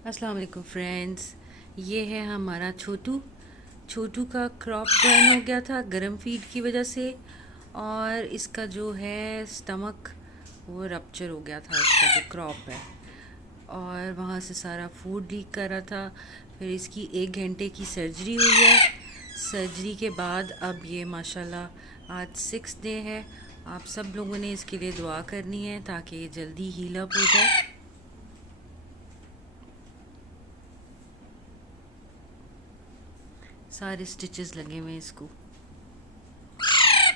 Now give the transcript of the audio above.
अस्सलाम वालेकुम फ्रेंड्स। ये है हमारा छोटू। छोटू का क्रॉप बर्न हो गया था गर्म फीड की वजह से, और इसका जो है स्टमक वो रप्चर हो गया था, इसका जो क्रॉप है, और वहाँ से सारा फूड लीक कर रहा था। फिर इसकी 1 घंटे की सर्जरी हुई है। सर्जरी के बाद अब ये माशाल्लाह आज 6 डे है। आप सब लोगों ने इसके लिए दुआ करनी है ताकि ये जल्दी हील अप हो जाए। सारे स्टिचेस लगे हुए हैं इसको।